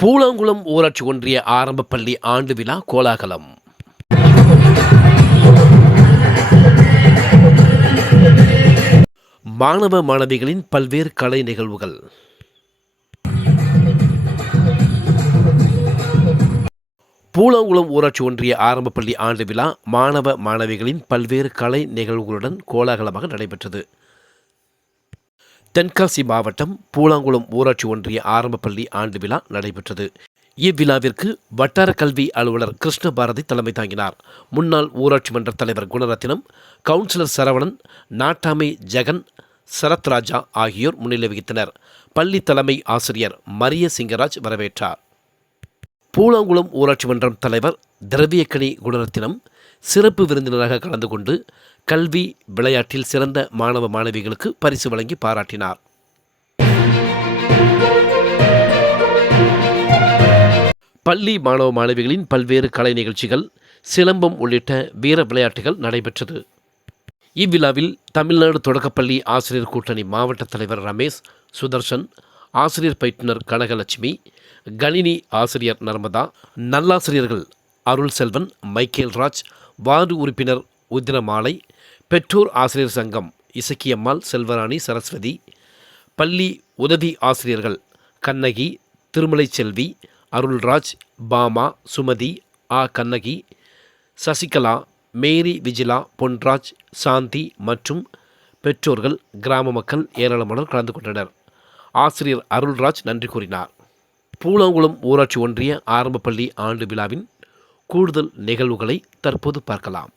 பூலாங்குளம் ஊராட்சி ஒன்றிய ஆரம்ப பள்ளி ஆண்டு விழா கோலாகலம். மாணவ மாணவிகளின் பல்வேறு கலை நிகழ்வுகள். பூலாங்குளம் ஊராட்சி ஒன்றிய ஆரம்ப பள்ளி ஆண்டு விழா மாணவ மாணவிகளின் பல்வேறு கலை நிகழ்வுகளுடன் கோலாகலமாக நடைபெற்றது. தென்காசி மாவட்டம் பூலாங்குளம் ஊராட்சி ஒன்றிய ஆரம்ப பள்ளி ஆண்டு விழா நடைபெற்றது. இவ்விழாவிற்கு வட்டார கல்வி அலுவலர் கிருஷ்ண பாரதி தலைமை தாங்கினார். முன்னாள் ஊராட்சி மன்ற தலைவர் குணரத்தினம் கவுன்சிலர் சரவணன் நாட்டாமை ஜெகன் சரத்ராஜா ஆகியோர் முன்னிலை வகித்தனர். பள்ளி தலைமை ஆசிரியர் மரிய சிங்கராஜ் வரவேற்றார். பூலாங்குளம் ஊராட்சி மன்றம் தலைவர் திரவியக்கணி குணரத்தினம் சிறப்பு விருந்தினராக கலந்து கொண்டு கல்வி விளையாட்டில் சிறந்த மாணவ மாணவிகளுக்கு பரிசு வழங்கி பாராட்டினார். பள்ளி மாணவ மாணவிகளின் பல்வேறு கலை நிகழ்ச்சிகள் சிலம்பம் உள்ளிட்ட வீர விளையாட்டுகள் நடைபெற்றது. இவ்விழாவில் தமிழ்நாடு தொடக்கப்பள்ளி ஆசிரியர் கூட்டணி மாவட்ட தலைவர் ரமேஷ் சுதர்ஷன் ஆசிரியர் பயிற்றுனர் கனகலட்சுமி கணினி ஆசிரியர் நர்மதா நல்லாசிரியர்கள் அருள் செல்வன் மைக்கேல் ராஜ் வார்டு உறுப்பினர் உதிரமாலை பெற்றோர் ஆசிரியர் சங்கம் இசக்கியம்மாள் செல்வராணி சரஸ்வதி பள்ளி உதவி ஆசிரியர்கள் கண்ணகி திருமலை செல்வி அருள்ராஜ் பாமா சுமதி ஆ. கண்ணகி சசிகலா மேரி விஜிலா பொன்ராஜ் சாந்தி மற்றும் பெற்றோர்கள் கிராம மக்கள் ஏராளமானோர் கலந்து கொண்டனர். ஆசிரியர் அருள்ராஜ் நன்றி கூறினார். பூலாங்குளம் ஊராட்சி ஒன்றிய ஆரம்ப பள்ளி ஆண்டு விழாவின் கூடுதல் நிகழ்வுகளை தற்போது பார்க்கலாம்.